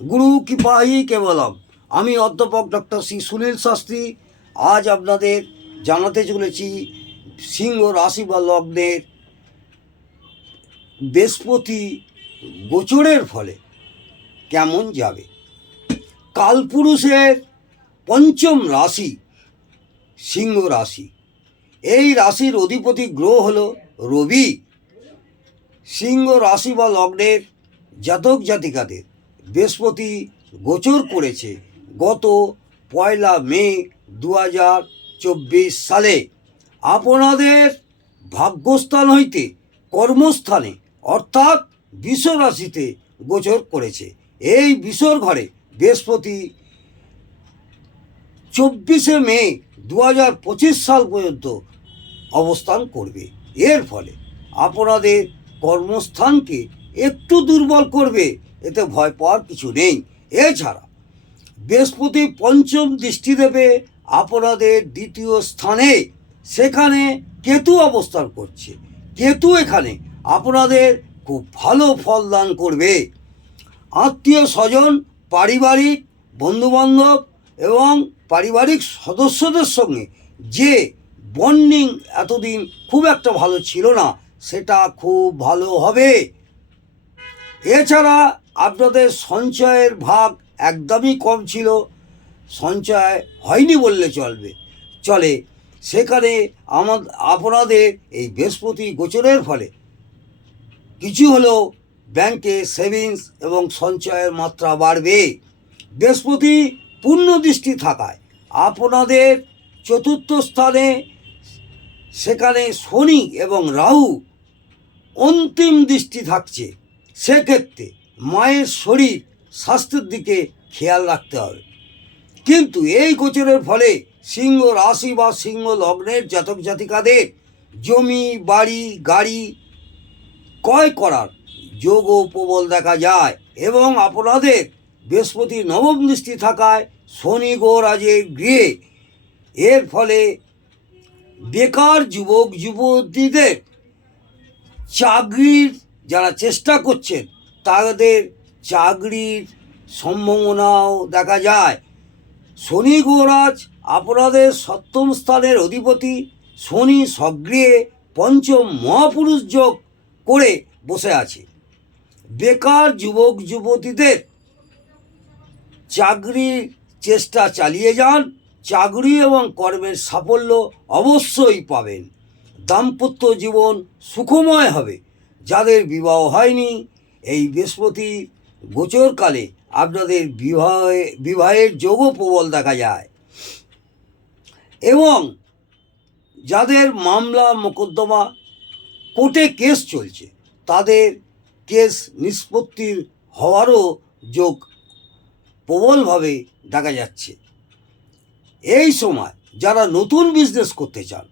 গুরু কৃপাহি কেবলম। আমি অধ্যাপক ডক্টর শ্রী সুনীল শাস্ত্রী। আজ আপনাদের জানাতে চলেছি সিংহ রাশি বা লগ্নের বৃহস্পতি গোচরের ফলে কেমন যাবে। কালপুরুষের পঞ্চম রাশি সিংহ রাশি। এই রাশির অধিপতি গ্রহ হল রবি। সিংহ রাশি বা লগ্নের জাতক জাতিকাদের বৃহস্পতি গোচর করেছে গত 1 মে 2024 সালে। আপনাদের ভাগ্যস্থান হইতে কর্মস্থানে অর্থাৎ বৃষ রাশিতে গোচর করেছে। এই বৃষর ঘরে বৃহস্পতি 24 মে 2025 সাল পর্যন্ত অবস্থান করবে। এর ফলে আপনাদের কর্মস্থানকে একটু দুর্বল করবে, এতে ভয় পাওয়ার কিছু নেই। এছাড়া বৃহস্পতি পঞ্চম দৃষ্টি দেবে আপনাদের দ্বিতীয় স্থানে, সেখানে কেতু অবস্থান করছে। কেতু এখানে আপনাদের খুব ভালো ফল দান করবে। আত্মীয় স্বজন, পারিবারিক বন্ধুবান্ধব এবং পারিবারিক সদস্যদের সঙ্গে যে বন্ডিং এতদিন খুব একটা ভালো ছিল না, সেটা খুব ভালো হবে। এছাড়া আপনাদের সঞ্চয়ের ভাগ একদমই কম ছিল, সঞ্চয় হয়নি বললে চলে। সেখানে আপনাদের এই বৃহস্পতি গোচরের ফলে কিছু হলেও ব্যাংকে সেভিংস এবং সঞ্চয়ের মাত্রা বাড়বে। বৃহস্পতি পূর্ণ দৃষ্টি থাকায় আপনাদের চতুর্থ স্থানে, সেখানে শনি এবং রাহু অন্তিম দৃষ্টি থাকছে। সেক্ষেত্রে মায়ের শরীর স্বাস্থ্যের দিকে খেয়াল রাখতে হবে। কিন্তু এই গোচরের ফলে সিংহ রাশি বা সিংহ লগ্নের জাতক জাতিকাদের জমি, বাড়ি, গাড়ি ক্রয় করার যোগও প্রবল দেখা যায়। এবং আপনাদের বৃহস্পতির নবম দৃষ্টি থাকায় শনি গোরাজের গৃহে, এর ফলে বেকার যুবক যুবতীদের চাকরির যারা চেষ্টা করছেন তাদের চাকরির সম্ভাবনাও দেখা যায়। শনি গোরাজ আপনাদের সপ্তম স্থানের অধিপতি। শনি স্বগৃহে পঞ্চম মহাপুরুষ যোগ করে বসে আছে। বেকার যুবক যুবতীদের চাকরির চেষ্টা চালিয়ে যান, চাকরি এবং কর্মের সাফল্য অবশ্যই পাবেন। দাম্পত্য জীবন সুখময় হবে। যাদের বিবাহ হয়নি, এই বৃহস্পতি গোচরকালে আপনাদের বিবাহের যোগও প্রবল দেখা যায়। এবং যাদের মামলা মোকদ্দমা কোর্টে কেস চলছে, তাদের কেস নিষ্পত্তির হওয়ারও যোগ প্রবলভাবে দেখা যাচ্ছে। এই সময় যারা নতুন বিজনেস করতে চান,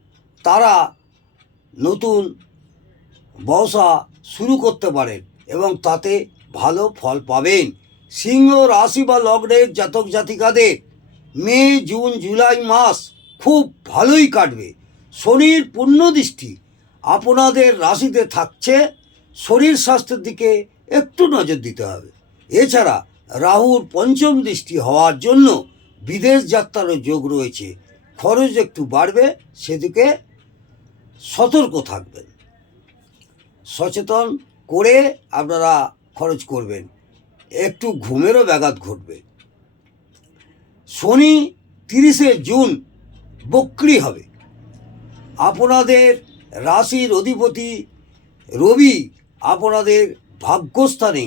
তারা নতুন ব্যবসা শুরু করতে পারেন এবং তাতে ভালো ফল পাবেন। সিংহ রাশি বা লগ্নের জাতক জাতিকাদের মে, জুন, জুলাই মাস খুব ভালোই কাটবে। শনির পূর্ণ দৃষ্টি আপনাদের রাশিতে থাকছে, শরীর স্বাস্থ্যের দিকে একটু নজর দিতে হবে। এছাড়া রাহুর পঞ্চম দৃষ্টি হওয়ার জন্য বিদেশ যাত্রারও যোগ রয়েছে। খরচ একটু বাড়বে, সেদিকে সতর্ক থাকবেন। সচেতন করে আপনারা খরচ করবেন। একটু ঘুমেরও ব্যাঘাত ঘটবে। শনি 30 জুন বক্রী হবে। আপনাদের রাশির অধিপতি রবি আপনাদের ভাগ্যস্থানে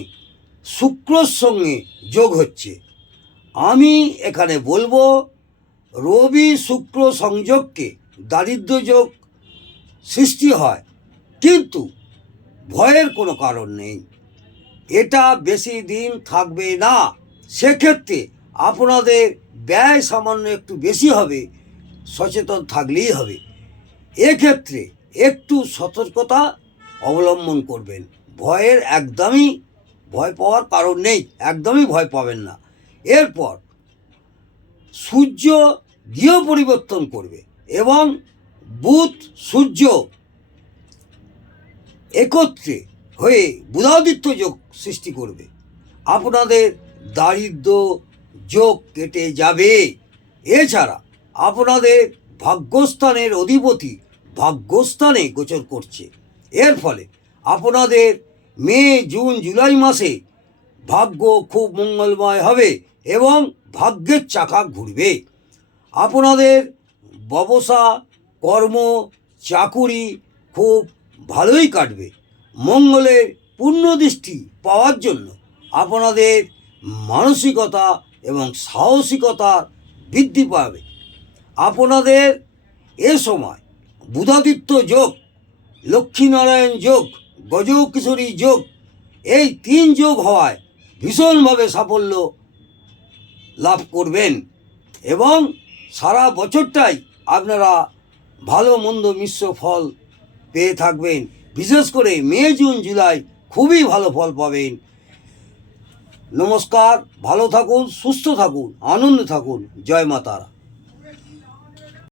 শুক্রর সঙ্গে যোগ হচ্ছে। আমি এখানে বলবো, রবি শুক্র সংযোগকে দারিদ্র্য যোগ সৃষ্টি হয়, কিন্তু ভয়ের কোনো কারণ নেই। এটা বেশি দিন থাকবে না। সেক্ষেত্রে আপনাদের ব্যয় সামান্য একটু বেশি হবে, সচেতন থাকলেই হবে। এক্ষেত্রে একটু সতর্কতা অবলম্বন করবেন। একদমই ভয় পাওয়ার কারণ নেই, একদমই ভয় পাবেন না। এরপর সূর্য গৃহ পরিবর্তন করবে এবং বুধ সূর্য একত্রে হয়ে বুধাদিত্য যোগ সৃষ্টি করবে। আপনাদের দারিদ্র যোগ কেটে যাবে। এছাড়া আপনাদের ভাগ্যস্থানের অধিপতি ভাগ্যস্থানে গোচর করছে। এর ফলে আপনাদের মে, জুন, জুলাই মাসে ভাগ্য খুব মঙ্গলময় হবে এবং ভাগ্যের চাকা ঘুরবে। আপনাদের ব্যবসা, কর্ম, চাকুরি খুব ভালোই কাটবে। মঙ্গলের পূর্ণ দৃষ্টি পাওয়ার জন্য আপনাদের মানসিকতা এবং সাহসিকতা বৃদ্ধি পাবে। আপনাদের এ সময় বুধাদিত্য যোগ, লক্ষ্মীনারায়ণ যোগ, গজকিশোরী যোগ, এই 3 যোগ হওয়ায় ভীষণভাবে সাফল্য লাভ করবেন এবং সারা বছরটাই আপনারা ভালো মন্দ মিশ্র ফল পেয়ে থাকবেন। বিশেষ করে মে, জুন, জুলাই খুবই ভালো ফল পাবেন। নমস্কার, ভালো থাকুন, সুস্থ থাকুন, আনন্দে থাকুন। জয় মা তারা।